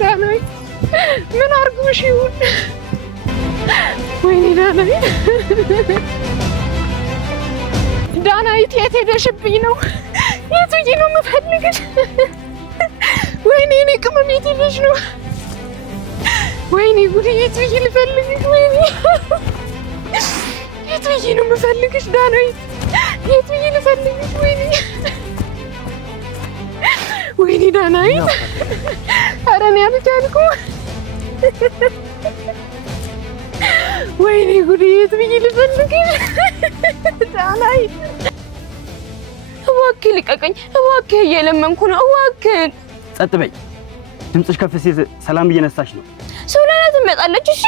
ዳናዊት ምን አርጉሽ ይሁን ወይኔ ዳናዊት የት ሄደሽብኝ ነው የት ሂጂ ነው የምፈልግሽ ወይኔ እኔ ቅመም የት ሄደሽ ነው ወይኔ ጉድ የት ሂጂ ልፈልግሽ ወይኔ የት ሂጂ ነው የምፈልግሽ ዳናዊት የት ሂጂ ልፈልግሽ ወይኔ ዳናዊት ኧረ እኔ አልቻልኩም ወይኔ ጉድ የት ሂጂ ልፈልግሽ ዳናዊት እባክህ ልቀቀኝ እባክህ እየለመንኩ ነው እባክህ ጸጥ በይ ድምፅሽ ከፍ ሲል ሰላም እየነሳሽ ነው ሶላና ትመጣለች እሺ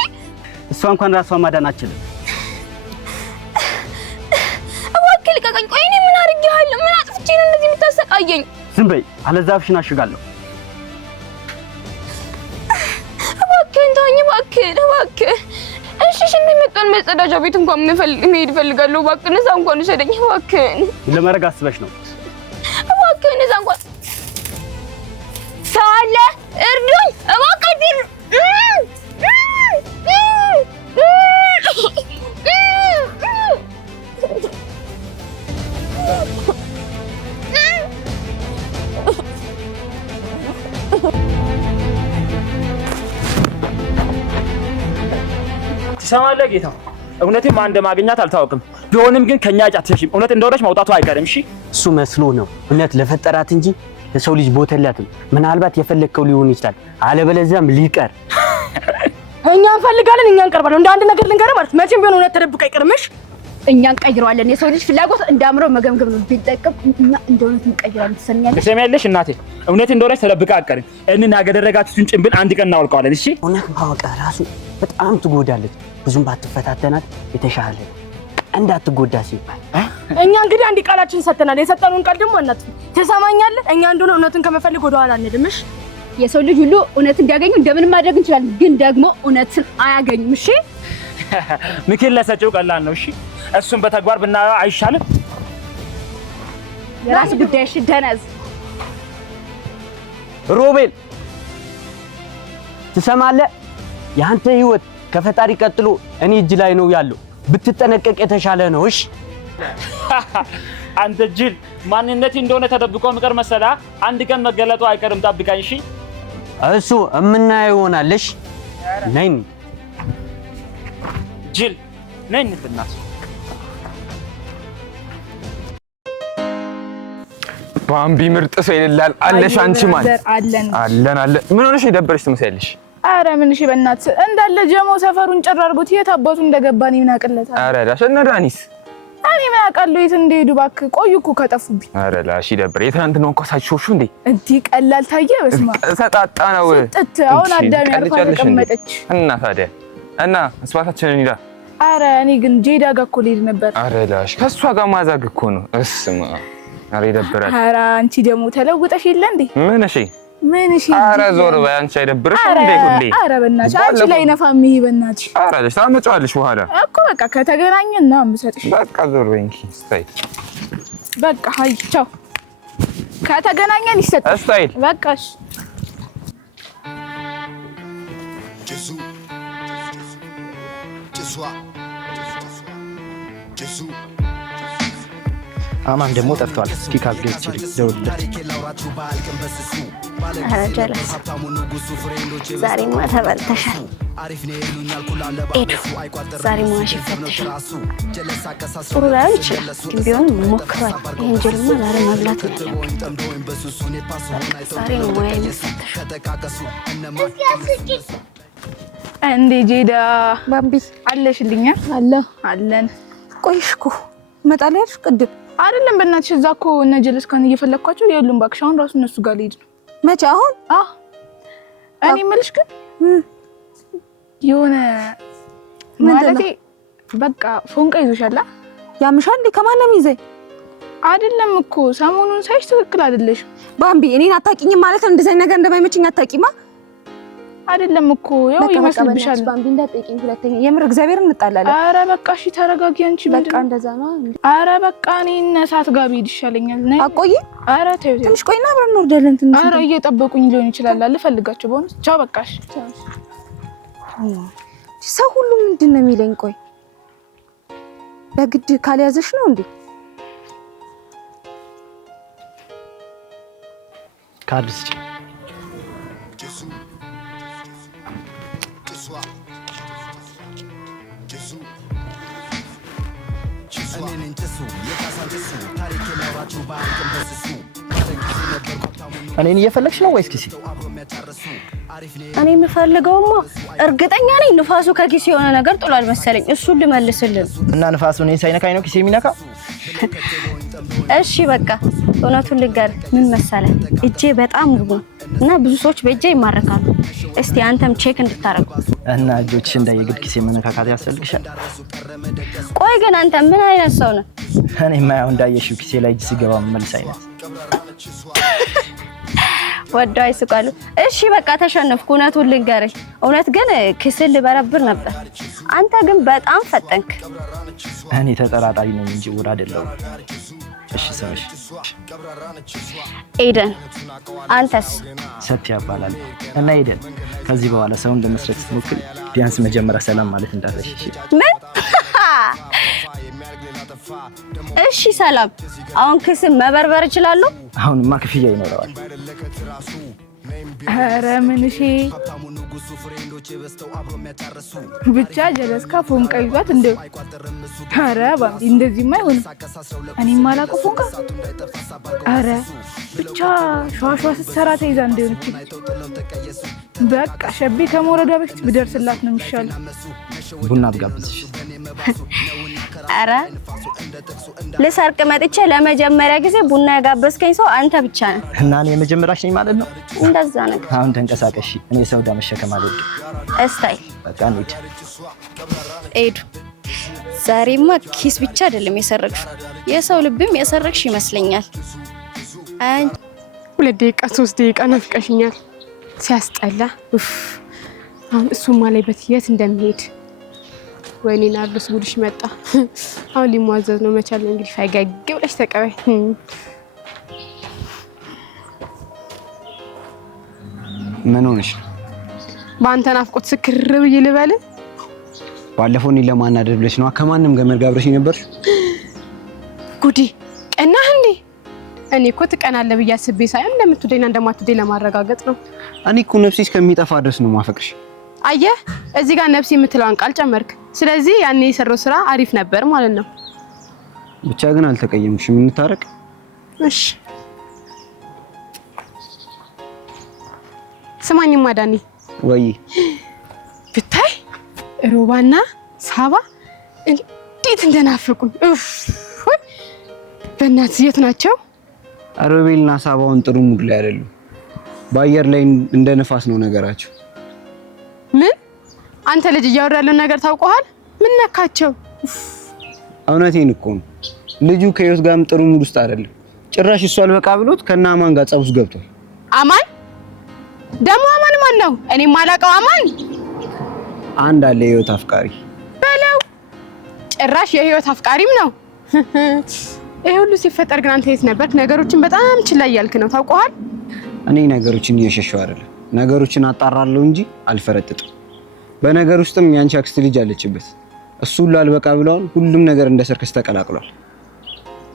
እሷ እንኳን ራሷን ማዳን አትችልም እባክህ ልቀቀኝ ቆይ እኔ ምን አድርጌሃለሁ ምን አጥፍቼ ነው እንደዚህ የምታሰቃየኝ ዝም በይ አለዛ አፍሽን አሽጋለሁ እባክህን ተወኝ እባክህ እሺ እንደመጣን መጸዳጃ ቤት እንኳን መሄድ እፈልጋለሁ እባክህን እዛ እንኳን ውሰደኝ እባክህን ለማድረግ አስበሽ ነው እባክህን እዛ እንኳን ሰው አለ እርዱኝ እባክህ ትሰማለህ ጌታ እውነትም ማን እንደማገኛት አልታወቅም ቢሆንም ግን ከኛ ጫትሽም እውነት እንደሆነች መውጣቱ አይቀርም እሺ እሱ መስሎ ነው እውነት ለፈጠራት እንጂ ለሰው ልጅ ቦታ የላትም ምናልባት የፈለከው ሊሆን ይችላል አለበለዚያም ሊቀር እኛ እንፈልጋለን እኛ እንቀርባለን እንደ አንድ ነገር ልንገርህ ማለት መቼም ቢሆን እውነት ተደብቆ አይቀርምሽ እኛ እንቀይረዋለን የሰው ልጅ ፍላጎት እንዳምሮ መገምገም ነው ቢጠቀም እና እንደውነት እንቀይራለን ትሰሚያለሽ እናቴ እውነት እንደሆነች ተደብቃ አትቀርም እንን ያገደረጋችሁን ጭንብል አንድ ቀን እናወልቀዋለን እሺ እውነት ማወቅ ራሱ በጣም ትጎዳለች ብዙም ባትፈታተናት የተሻለ እንዳትጎዳ ሲባል እኛ እንግዲህ አንድ ቃላችን ሰጥተናል የሰጠነውን ቃል ደግሞ እናት ተሰማኛለህ እኛ እንደሆነ እውነትን ከመፈልግ ወደ ኋላ አንደምሽ የሰው ልጅ ሁሉ እውነት እንዲያገኙ እንደምን ማድረግ እንችላለን ግን ደግሞ እውነትን አያገኙም እሺ ምክር ለሰጪው ቀላል ነው እሺ እሱን በተግባር ብናየው አይሻልም የራስ ጉዳይ እሺ ደነዝ ሮቤል ትሰማለህ ያንተ ህይወት ከፈጣሪ ቀጥሎ እኔ እጅ ላይ ነው ያለው ብትጠነቀቅ የተሻለ ነው እሺ አንተ ጅል ማንነቴ እንደሆነ ተደብቆ ምቀር መሰላ አንድ ቀን መገለጡ አይቀርም ጠብቀኝ እሺ እሱ እምናየው ይሆናል እሺ ነይ ጅል ነይ እንብናስ ባምቢ ምርጥ ሰው ይላል አለሽ አንቺ ማለት አለን ምን ሆነሽ የደበረሽ ትመስያለሽ አረ ምን እሺ በእናት እንዳለ ጀሞ ሰፈሩን ጭር አድርጎት የታባቱ እንደገባን ይናቀለታል አረ ዳሽ እነ ዳኒስ እኔ ምን አውቃለሁ የት እንደሄዱ እባክህ ቆዩ እኮ ከጠፉብኝ አረ ዳሽ ይደብር የትናንት ነው እንኳን ሳይሾሹ እንዴ እንዴ ቀላል ታየ በስማ ተጣጣ ነው ጥት አሁን አዳሚ አርፋ ተቀመጠች እና ታዲያ እና ስዋታችንን ይላ አረ እኔ ግን ጄዳ ጋር እኮ ልሄድ ነበር አረ ዳሽ ከሷ ጋር ማዛግ እኮ ነው እስማ አረ ይደብራል አረ አንቺ ደግሞ ተለውጠሽ የለ እንዴ ምን እሺ አረ ዞር በይ አንቺ አይደብርሽ እንዴ ሁሌ አረ በእናትሽ አንቺ ላይ ነፋም ይሄ በእናትሽ አረ ለሽ ታመጫዋለሽ በኋላ እኮ በቃ ከተገናኘን ነው የምሰጥሽ በቃ ዞር በይ እንኪ ስታይ በቃ ሃይ ቻው ከተገናኘን ይሰጥሽ ስታይል በቃሽ አማን ደግሞ ጠፍቷል እስኪ ካልገች ደውልለት አረጀለስ ዛሬማ ተበልተሻል ኤዱ ዛሬ ሙያሽ ይፈተሻል ጥሩ ላይሆን ይችላል ግን ቢሆን ሞክሯል ይህን ጅልማ ዛሬ መብላት ነው ዛሬ ሙያ የሚፈተሻል እንዴ ጄዳ ባምቢ አለሽልኛ አለን ቆይሽኩ መጣለሽ ቅድም አይደለም በእናትሽ እዛ እኮ እነ ጀለስ ካን እየፈለኳቸው የሉም ባክሽ አሁን ራሱ እነሱ ጋር ልሄድ ነው መቼ አሁን እኔ መልሽ ግን የሆነ ማለቴ በቃ ፎንቃ ይዞሻል ያምሻል እንዴ ከማንም ይዘይ አይደለም እኮ ሰሞኑን ሳይሽ ትክክል አይደለሽ ባምቢ እኔን አታቂኝም ማለት እንደዚህ ነገር እንደማይመችኝ አታቂማ አይደለም እኮ ያው ይመስልብሻል። ባምቢ እንዳትጠይቂኝ ሁለተኛ የምር እግዚአብሔር እንጣላለን። ኧረ በቃ እሺ ተረጋጊ አንቺ። በቃ እንደዛ ነው። ኧረ በቃ እኔ እነሳት ጋር ብሄድ ይሻለኛል። ነይ አቆይ። ኧረ ተይው ትንሽ ቆይና አብረን እንወርዳለን። ትንሽ ኧረ እየጠበቁኝ ሊሆን ይችላል። አልፈልጋቸው በእውነት ቻው በቃ እሺ። ሰው ሁሉ ምንድን ነው የሚለኝ? ቆይ በግድ ካልያዘሽ ነው እንዴ? ካርድ ስጪ። እኔን እየፈለግሽ ነው ወይስ ኪሴ? እኔ የምፈልገውማ እርግጠኛ ነኝ ንፋሱ ከኪሴ የሆነ ነገር ጥሏል መሰለኝ። እሱን ልመልስልን እና ንፋሱ እኔን ሳይነካኝ ነው ኪሴ የሚነካ? እሺ በቃ እውነቱን ልንገር፣ ምን መሰለህ እጄ በጣም ውብ ነው እና ብዙ ሰዎች በእጄ ይማረካሉ። እስቲ አንተም ቼክ እንድታረጉ እና እጆችሽ እንዳይግድ ኪሴ መነካካት ያስፈልግሻል። ቆይ ግን አንተ ምን አይነት ሰው ነህ? እኔማ ያው እንዳየሽው ኪሴ ላይ እጅ ሲገባ መልስ አይነት ወዳው አይስቃሉ። እሺ በቃ ተሸነፍኩ። እውነቱን ልንገርህ፣ እውነት ግን ክስል ልበረብር ነበር። አንተ ግን በጣም ፈጠንክ። እኔ ተጠራጣሪ ነኝ እንጂ ውር አይደለሁም። እሺ ሰዎች ኤደን፣ አንተስ? ሰፊያ ይባላል እና ኤደን፣ ከዚህ በኋላ ሰውን ለመስረት ስትሞክሪ ቢያንስ መጀመሪያ ሰላም ማለት እንዳትረሺ። ምን? እሺ ሰላም። አሁን ክስም መበርበር እችላለሁ? አሁንማ ክፍያ ይኖረዋል። ኧረ ምንሽ ብቻ ጀለስካ ፎንቃ ይዟት እንደው። ኧረ ባንዲ እንደዚህማ አይሆንም። እኔም አላውቀው ፎንቃ። ኧረ ብቻ ሸዋሸዋ ስትሰራ ተይዛ እንደሆነች በቃ ሸቤ ከመውረዷ በፊት ብደርስላት ነው የሚሻለው። ቡና ብጋብዝሽ? ኧረ ልሰርቅ መጥቼ ለመጀመሪያ ጊዜ ቡና ያጋበዝከኝ ሰው አንተ ብቻ ነህ። እና እኔ የመጀመሪያሽ ነኝ ማለት ነው? እንደዛ ነገር። አሁን ተንቀሳቀሽ። እኔ ሰው ዳመሸከም አልወድም። እስታይ በቃ እንሂድ። ኤዱ፣ ዛሬማ ኪስ ብቻ አይደለም የሰረቅሽው፣ የሰው ልብም የሰረቅሽ ይመስለኛል። 2 ደቂቃ 3 ደቂቃ ናፍቀሽኛል። ሲያስጠላ። አሁን እሱማ ላይ በትየት እንደሚሄድ ወይኔ ናርዶስ ጉድሽ መጣ። አሁን ሊሟዘዝ ነው መቻል። እንግዲህ ፈገግ ብለሽ ተቀበይ። ምን ሆነሽ? በአንተ ናፍቆት ስክር ብዬ ልበል? ባለፈው እኔን ለማናደድ ብለሽ ነው ከማንም ገመድ ጋብረሽ ነበርሽ? ጉዲ ቀናህ እንዴ? እኔ እኮ ትቀናለህ ብዬ አስቤ ሳይሆን እንደምትወደኝና እንደማትወደኝ ለማረጋገጥ ነው። እኔ እኮ ነፍሴ እስከሚጠፋ ድረስ ነው ማፈቅርሽ። አየህ፣ እዚህ ጋር ነፍሴ የምትለውን ቃል ጨመርክ። ስለዚህ ያኔ የሰራው ስራ አሪፍ ነበር ማለት ነው። ብቻ ግን አልተቀየምሽም። እንታረቅ? እሺ። ስማኝማ ዳኒ። ወይ ብታይ ሮባና ሳባ እንዴት እንደናፈቁኝ። ወይ በእናትህ የት ናቸው? ሮቤልና ሳባውን ጥሩ ሙድ ላይ አይደሉም። በአየር ላይ እንደ ነፋስ ነው ነገራቸው። ምን? አንተ ልጅ እያወራለን ነገር ታውቀዋል? ምን ነካቸው? እውነቴን እኮ ነው። ልጁ ከህይወት ጋርም ጥሩ ሙድ ውስጥ አይደለም። ጭራሽ እሱ አልበቃ ብሎት ከነ አማን ጋር ጸብ ውስጥ ገብቷል። አማን? ደግሞ አማን ማን ነው? እኔ ማላውቀው አማን አንድ አለ፣ የህይወት አፍቃሪ በለው። ጭራሽ የህይወት አፍቃሪም ነው። ይሄ ሁሉ ሲፈጠር ግን አንተ የት ነበርክ? ነገሮችን በጣም ችላ እያልክ ነው። ታውቀዋል? እኔ ነገሮችን እየሸሸው አይደለም፣ ነገሮችን አጣራለሁ እንጂ አልፈረጥጥም። በነገር ውስጥም ያንቺ አክስት ልጅ አለችበት። እሱ ሁሉ አልበቃ ብለውን ሁሉም ነገር እንደ ሰርከስ ተቀላቅሏል።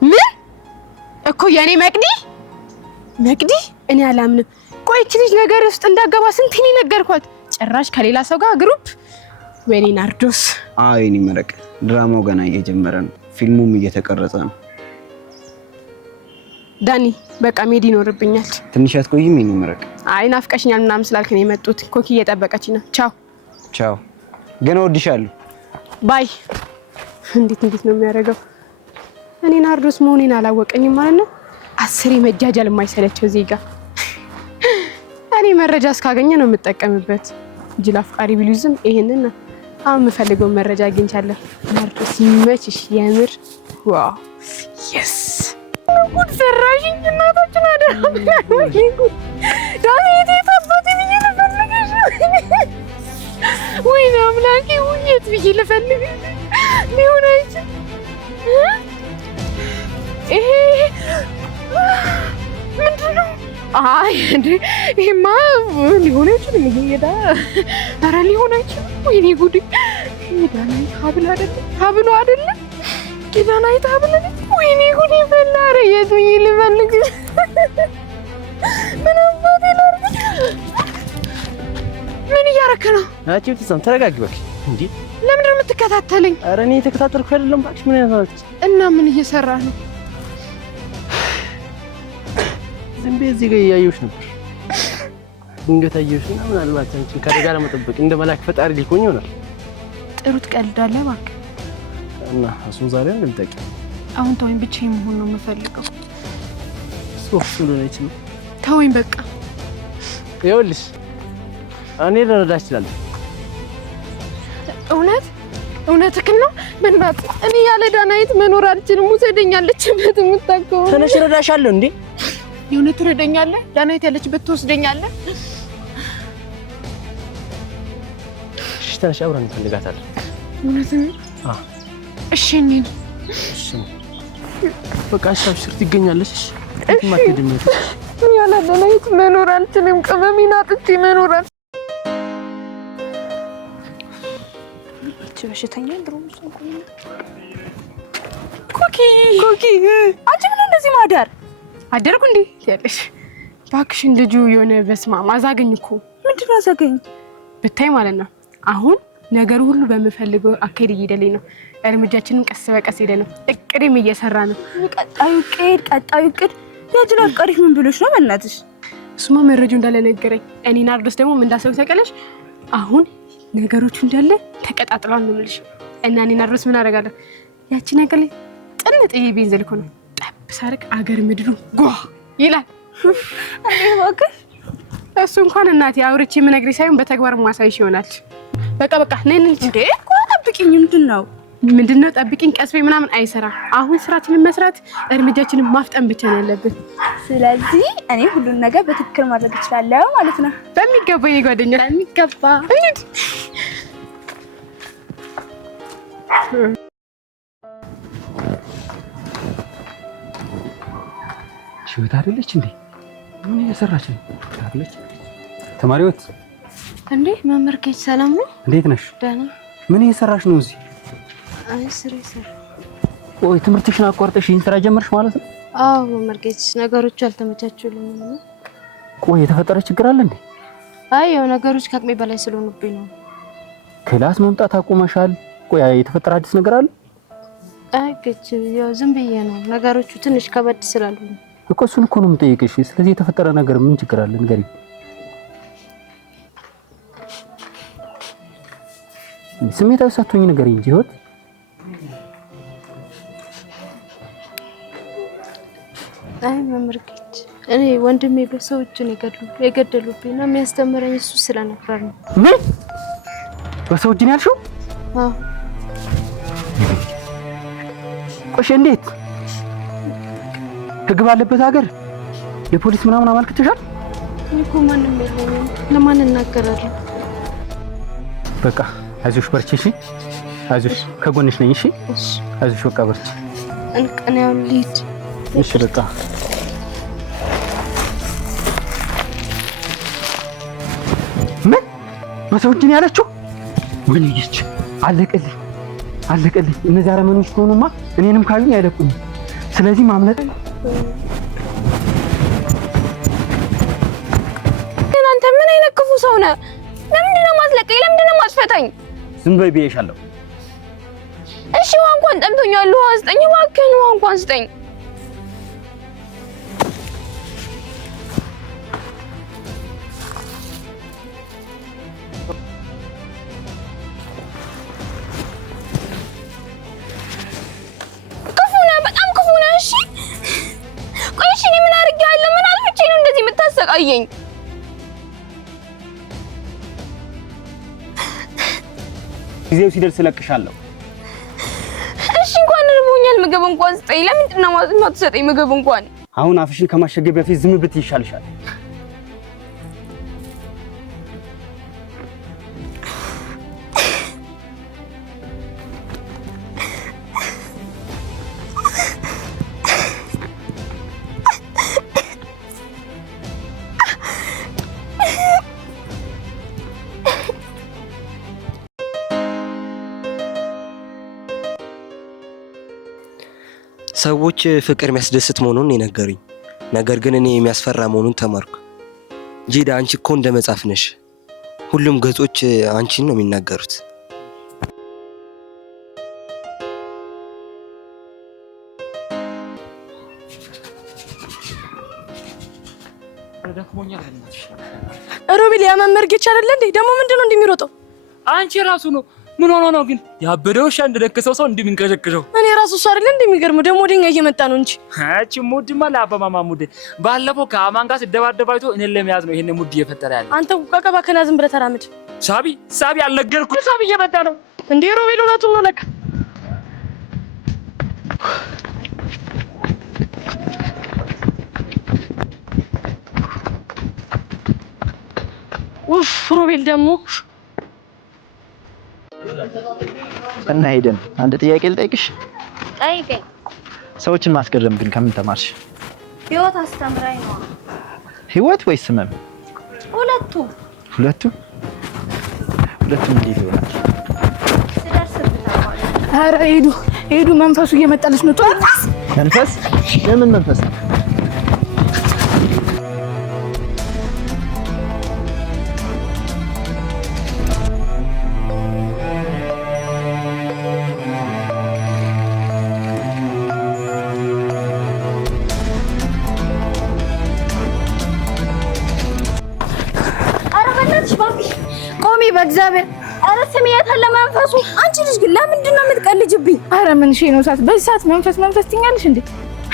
ምን እኮ የኔ መቅዲ እኔ አላምንም። ቆይ እቺ ልጅ ነገር ውስጥ እንዳገባ ስንት ነው ነገርኳት? ጭራሽ ከሌላ ሰው ጋር ግሩፕ። ወይኔ ናርዶስ። አይ እኔ መረቅ፣ ድራማው ገና እየጀመረ ነው፣ ፊልሙም እየተቀረጸ ነው። ዳኒ በቃ ሜዲ ይኖርብኛል። ትንሽ አትቆይም? እኔ መረቅ። አይ ናፍቀሽኛል ምናምን ስላልክ ነው የመጡት። ኮኪ እየጠበቀችኝ ነው። ቻው ቻው። ግን እወድሻለሁ። ባይ። እንዴት ነው የሚያደርገው? እኔ ናርዶስ መሆኔን አላወቀኝም ማለት ነው። 10 መጃጃል የማይሰለቸው ዜጋ። እኔ መረጃ እስካገኘ ነው የምጠቀምበት። ጅል አፍቃሪ ቢሉዝም ይሄንን ነው። አሁን የምፈልገው መረጃ አግኝቻለሁ። ናርዶስ ይመችሽ የምር። ዋው የስ ጉድ ሰራሽኝ እናታችን አደረገኝ። ዳኒ የት አባቴ ልጅ ልፈልግሽ ወይኔ አምላኬ ውየት ብዬ ልፈልግ ሊሆን አይችልም። ይሄ ምንድን ነው? አይ እንዴ ይሄማ ሊሆን አይችልም። ይሄ ሄዳ ኧረ ሊሆን አይችልም። ወይኔ ጉዴ ጌዳናይት ሀብል አይደለም ሀብሉ አይደለም ጌዳናይት ሀብል አይደለም። ወይኔ ጉዴ ፈላ። ኧረ የት ብዬ ልፈልግ? ምን አባቴ ላድርግ? ምን እያደረክ ነው? አንቺ ብትሰም ተረጋጊ እባክሽ። እንዴ ለምንድን ነው የምትከታተለኝ? ኧረ እኔ የተከታተልኩ አይደለም እባክሽ። ምን ያዛት? እና ምን እየሰራህ ነው? ዝም ብዬ እዚህ ጋር እያየሁሽ ነበር። ድንገት አየሁሽ እና ምናልባት አንቺን ከአደጋ ለመጠበቅ እንደ መልአክ ፈጣሪ ሊሆን ይሆናል። ጥሩ ትቀልዳለህ እባክህ። እና እሱን ዛሬ እንደምታውቂ አሁን ተወኝ፣ ብቻዬን መሆን ነው የምፈልገው። ሶፍት ሊሆን አይችልም። ተወኝ በቃ። ይኸውልሽ እኔ ልረዳሽ እችላለሁ። እውነትህን ነው? በእናትህ እኔ ያለ ዳናይት መኖር አልችልም። ውሰደኝ ያለችበት የምታውቀው። ተነሽ እረዳሻለሁ። እንዴ የእውነት ትረዳኛለህ? ዳናይት ያለችበት ትወስደኛለህ? እሺ ተነሽ፣ አብረን እንፈልጋታለን። እውነትህን ነው? እሺ እንሂድ። እሺ በቃ አብሽር፣ ትገኛለሽ። እሺ ማትሄድም ነው። ያለ ዳናይት መኖር አልችልም። ቅመሜን አጥቼ መኖር አልችልም። በሽተኛ ድሮም ኮኪ አንቺ ምን እንደዚህ ማዳር አደርኩ እንዴ ያለሽ? እባክሽን ልጁ የሆነ በስማም አዛገኝ እኮ። ምንድን ነው አዛገኝ? ብታይ ማለት ነው አሁን ነገሩ ሁሉ በምፈልገው አካሄድ እየሄደልኝ ነው። እርምጃችንን ቀስ በቀስ ሄደ ነው። እቅድም እየሰራ ነው። ቀጣዩ እቅድ ያጅላ አፍቃሪሽ ምን ብሎሽ ነው? በእናትሽ እሱማ መረጃው እንዳለ ነገረኝ። እኔ ናርዶስ ደግሞ ምን እንዳሰብኩ ታውቂያለሽ? አሁን ነገሮቹ እንዳለ ተቀጣጥሏል ነው የምልሽ። እና እኔ ናርዶስ ምን አደርጋለሁ? ያቺ ነገር ላይ ጥንጥዬ ቤንዘል እኮ ነው ጠብ ሳርቅ አገር ምድሩ ጓ ይላል። አይ እባክሽ እሱ እንኳን እናቴ አውርቼ የምነግርሽ ሳይሆን በተግባር ማሳይሽ ይሆናል። በቃ ነን እንዴ እኮ ጠብቂኝ። ምንድነው ጠብቂኝ ቀስ በይ ምናምን አይሰራም። አሁን ስራችንን መስራት እርምጃችንን ማፍጠን ብቻ ነው ያለብን። ስለዚህ እኔ ሁሉን ነገር በትክክል ማድረግ እችላለሁ ማለት ነው። በሚገባ የኔ ጓደኛ በሚገባ እንዴ ሽውት አይደለች እንዴ? ምን እየሰራች ነው? አይደለች ተማሪዎት እንዴ መምህር ኬች ሰላም ነው? እንዴት ነሽ? ደህና። ምን እየሰራሽ ነው እዚህ? አይ ስራ ይሰራ። ቆይ ትምህርትሽን አቋርጠሽ ይሄን ስራ ጀመርሽ ማለት ነው? አዎ መምህር ኬች ነገሮች አልተመቻቹልኝም ነው። ቆይ የተፈጠረ ችግር አለ እንዴ? አይ ያው ነገሮች ከአቅሜ በላይ ስለሆኑብኝ ነው። ክላስ መምጣት አቁመሻል? ቆይ የተፈጠረ አዲስ ነገር አለ? አይ ኬች ያው ዝም ብዬ ነው ነገሮቹ ትንሽ ከበድ ስላሉ እኮ እሱን እኮ ነው የምጠይቅሽ። ስለዚህ የተፈጠረ ነገር ምን ችግር አለ ንገሪኝ። ስሜታዊ ሳትሆኚ ንገሪኝ እንጂ ህይወት። አይ መምህር ኬች እኔ ወንድሜ በሰው እጅ ነው የገደሉብኝ እና የሚያስተምረኝ እሱ ስለነበር ነው። ምን በሰው እጅ ነው ያልሽው? አዎ። ቆይ እንዴት? ህግ ባለበት ሀገር ለፖሊስ ምናምን አመልክተሻል? እኮ ማንም የለኝም፣ ለማን እናገራለሁ? በቃ አይዞሽ በርቺ። እሺ አይዞሽ ከጎንሽ ነኝ። እሺ አይዞሽ በቃ በርቺ። እንቀናው ልሂድ። እሺ በቃ ምን በሰው እጅ ነው ያለችው? ምን ይች አለቀልኝ። እነዚህ አረመኖች ከሆኑማ እኔንም ካዩኝ አይለቁኝ። ስለዚህ ማምለጥ ግን አንተ ምን አይነት ክፉ ሰው ነህ? ለምንድን ነው የማትለቀኝ? ለምንድን ነው የማትፈታኝ? ዝም በይ ብዬሻለሁ። እሺ ውሃ እንኳን ጠምቶኛል። ውሃ ስጠኝ እባክህን፣ ውሃ እንኳን ስጠኝ። ክፉ ነህ፣ በጣም ክፉ ነህ። እሺ ቆይ እሺ እኔ ምን አድርጌሃለሁ? ምን አልፍቼ ነው እንደዚህ የምታሰቃየኝ? ጊዜው ሲደርስ እለቅሻለሁ። እሺ እንኳን ርቦኛል፣ ምግብ እንኳን ስጠኝ። ለምንድን ነው የማትሰጠኝ ምግብ እንኳን? አሁን አፍሽን ከማሸገብ በፊት ዝም ብትይ ይሻልሻል። ሰዎች ፍቅር የሚያስደስት መሆኑን የነገሩኝ፣ ነገር ግን እኔ የሚያስፈራ መሆኑን ተማርኩ። ጄዳ አንቺ እኮ እንደ መጽሐፍ ነሽ። ሁሉም ገጾች አንቺን ነው የሚናገሩት። ሮቤል ያ መምህር ጌች አይደለ እንዴ? ደግሞ ምንድነው እንደሚሮጠው? አንቺ ራሱ ነው። ምን ሆኖ ነው ግን ያበደው? እሺ እንደደከሰው ሰው እንደሚንቀሸቅሸው እኔ ራሱ እሱ አይደለ እንደሚገርመው ደግሞ ወደኛ እየመጣ ነው እንጂ። አቺ ሙድማ ለአባማማ ሙድ ባለፈው ከአማን ጋር ሲደባደባይቶ እኔን ለመያዝ ነው ይሄን ሙድ እየፈጠረ ያለ። አንተ ቃቀባ ከና ዝም ብለህ ተራመድ። ሳቢ አልነገርኩህ? ሳቢ እየመጣ ነው እንዴ? ሮቤል እውነቱን ነው ለካ። ኡፍ ሮቤል ደግሞ እና ሄደን አንድ ጥያቄ ልጠይቅሽ። ጠይቀኝ። ሰዎችን ማስገረም ግን ከምን ተማርሽ? ህይወት አስተምራኝ ነው። ህይወት ወይስ ህመም? ሁለቱም እንዴት ይሆናል? ኧረ ሄዱ መንፈሱ እየመጣለች ነው። መንፈስ? የምን መንፈስ ነው? በእግዚአብሔር ኧረ ስሚ፣ የት አለ መንፈሱ? አንቺ ልጅ ግን ለምንድን ነው የምትቀልጅብኝ? ኧረ ምን ሺ ነው ሳት በዚህ ሰዓት መንፈስ ትኛለሽ እንዴ?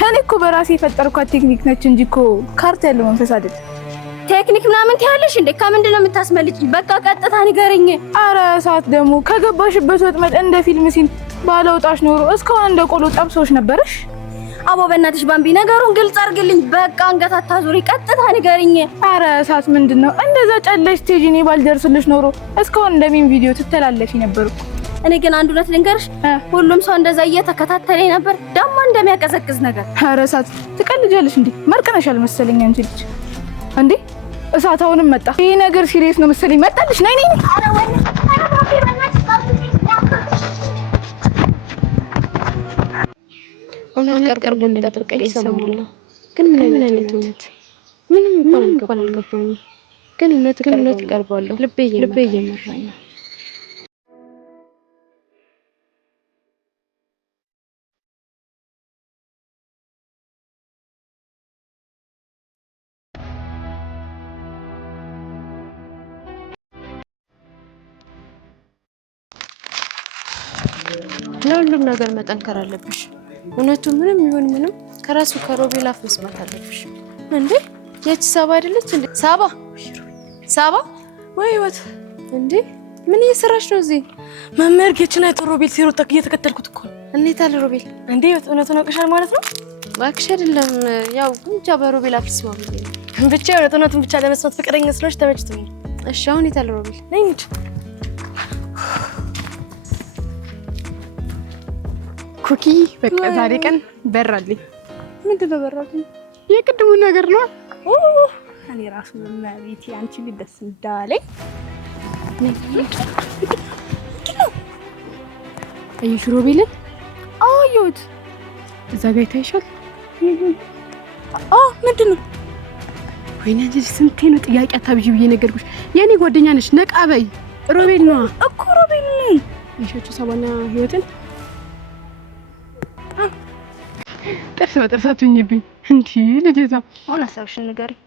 እኔ እኮ በራሴ የፈጠርኳት ቴክኒክ ነች እንጂ እኮ ካርታ ያለው መንፈስ አይደል። ቴክኒክ ምናምን ትያለሽ እንዴ? ከምንድን ነው የምታስመልጭኝ? በቃ ቀጥታ ንገረኝ። ኧረ ሰዓት ደግሞ ከገባሽበት ወጥመድ እንደ ፊልም ሲን ባለውጣሽ ኖሮ እስካሁን እንደ ቆሎ ጠብሶሽ ነበርሽ። አቦ በእናትሽ ባምቢ ነገሩን ግልጽ አድርግልኝ። በቃ አንገት አታዙሪ፣ ቀጥታ ንገረኝ። ኧረ ሰዓት ምንድን ነው እንደዛ ጨለሽ ስቴጅ እኔ ባልደርስልሽ ኖሮ እስካሁን እንደሚን ቪዲዮ ትተላለፊ ነበር እኮ። እኔ ግን አንድ እውነት ልንገርሽ፣ ሁሉም ሰው እንደዛ እየተከታተለኝ ነበር፣ ደግሞ እንደሚያቀዘቅዝ ነገር። ኧረ ሰዓት ትቀልጃለሽ እንዴ? መርቀነሻል መሰለኝ አንቺ ልጅ እንዴ። እሳት አሁንም መጣ። ይሄ ነገር ሲሪየስ ነው መሰለኝ። መጣልሽ። ነይ ኧረ ወይ ኧረ ባምቢ በእናትሽ እውነት ቀርቦ እንደጠበቀኝ ይሰማል። ግን ምን አይነት እውነት? ምንም እንኳን አልገባኝም። ግን እውነት ቀርባለሁ። ልቤ እየመራኝ ነው። ለሁሉም ነገር መጠንከር አለብሽ። እውነቱ ምንም ይሁን ምንም ከራሱ ከሮቤል አፍ መስማት አለብሽ። እንዴ ያቺ ሳባ አይደለች እንዴ? ሳባ ወይ ህይወት እንዴ ምን እየሰራሽ ነው እዚህ? መምህር ጌችና ሮቤል ሲሮጥ እየተከተልኩት እኮ ነው። እንዴት አለ ሮቤል? እንዴ ህይወት እውነቱን አውቀሻል ማለት ነው? እባክሽ አይደለም፣ ያው ብቻ በሮቤል አፍ ልስማ ብዬ ነው። ብቻ እውነቱን ብቻ ለመስማት ፍቅረኛ ስለሆንሽ ተመችቶኛል። እሺ አሁን የት አለ ሮቤል? ነይ እንሂድ። ኩኪ በቃ ዛሬ ቀን በራልኝ። ምንድን ነው በራልኝ? የቅድሙ ነገር ነው። እኔ ራሱ መቤቴ አንቺ ልጅ ደስ እንዳለኝ። አየሽ ሮቤልን? አዎ አየሁት። እዛ ጋ ይታይሻል? ምንድን ነው? ወይኔ አንቺ ስንቴ ነው ጥያቄ አታብዢ ብዬ ነገርኩሽ። የኔ ጓደኛ ነሽ፣ ነቃ በይ። ሮቤል ነው እኮ ሮቤል ነው። ይሸቹ ሰባና ህይወትን ጥርስ በጥርስ አትሁኝብኝ እንዴ ልጅቷ። አሁን ሀሳብሽን ንገሪኝ።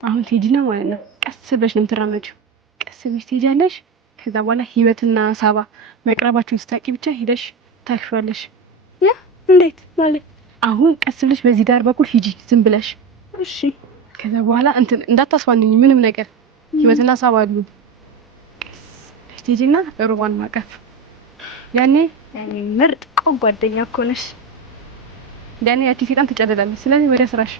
አሁን ትሄጂና ማለት ነው ቀስ ብለሽ ነው የምትራመጂው። ቀስ ብለሽ ትሄጃለሽ። ከዛ በኋላ ህይወትና ሳባ መቅረባችሁን ስታቂ ብቻ ሄደሽ ታክሽዋለሽ። ያ እንዴት ማለት? አሁን ቀስ ብለሽ በዚህ ዳር በኩል ሂጂ ዝም ብለሽ። እሺ። ከዛ በኋላ እንትን እንዳታስፋንኝ ምንም ነገር። ህይወትና ሳባ አሉ። ቀስ ብለሽ ትሄጂና ሮባን ማቀፍ። ያኔ ምርጥ ጓደኛ እኮ ነሽ። ያኔ ያቺ ሴጣን ትጨልላለች። ስለዚህ ወደ ስራሽ።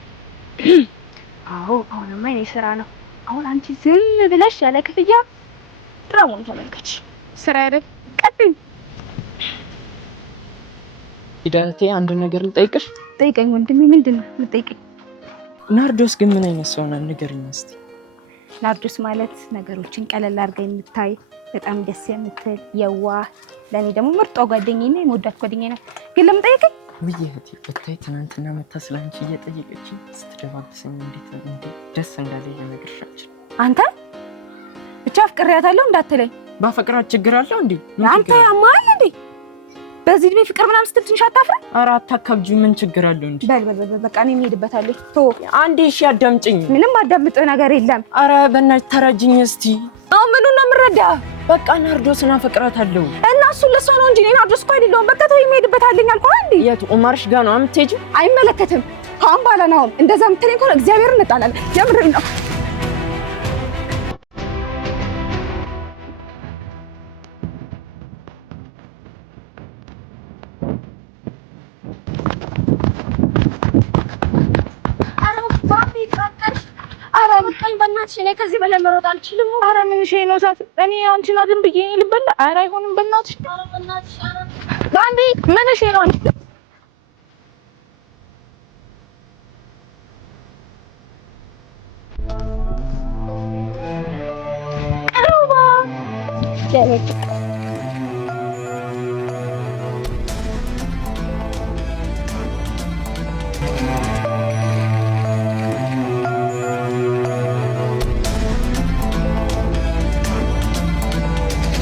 አዎ አሁንማ የኔ ስራ ነው። አሁን አንቺ ዝም ብለሽ ያለ ክፍያ ድራማውን ተመልከች። ስራ አይደል? ቀጥይ። ሂዳቴ አንድ ነገር ልጠይቅሽ። ጠይቀኝ ወንድሜ። ምንድን ነው የምትጠይቀኝ? ናርዶስ ግን ምን አይነት ሰው ናት? ንገሪኝ እስኪ። ናርዶስ ማለት ነገሮችን ቀለል አድርጋ የምታይ በጣም ደስ የምትል የዋህ፣ ለእኔ ደግሞ ምርጧ ጓደኛዬ እና የምወዳት ጓደኛዬ ናት። ግን ለምን ጠይቀኝ? ውይ እህቴ ብታይ ትናንትና መታ ስላንቺ እየጠየቀችኝ ስትደባብሰኝ እንዴት ደስ እንዳለኝ ልነግርሽ አልችልም። አንተ ብቻ አፍቅሬያታለሁ እንዳትለኝ። ባፈቅራት ችግር አለው እንዴ? አንተ ያማል እንዴ? በዚህ እድሜ ፍቅር ምናምን ስትል ትንሽ አታፍረም? ኧረ አታካብጂ፣ ምን ችግር አለው እንዴ? በል በቃ እኔ እሄድበታለሁ። ቶ አንዴ እሺ አዳምጪኝ። ምንም አዳምጠው ነገር የለም። ኧረ በእናትሽ ተረጅኝ እስቲ። አሁን ምኑን ነው የምረዳ? በቃ ናርዶስን አፈቅራታለሁ እና እሱን ለሷ ነው እንጂ እኔ ናርዶስ እኮ አይደለሁም። በቃ ተው እሄድበታለሁ አልኩህ እንዴ። የት ኡማርሽ ጋር ነው የምትሄጂው? አይመለከትም። አሁን ባላ ነው እንደዛ የምትለኝ ከሆነ እግዚአብሔርን እንጣላለን። የምሬን ነው። እኔ ከዚህ በላይ መሮጥ አልችልም። ኧረ ምን ሼ ነው ሳት እኔ አንቺን አድን ብዬ ልበላ? ኧረ አይሆንም በእናትሽ። ባንዲ ምን ሼ ነው አንቺ? ቀሩባ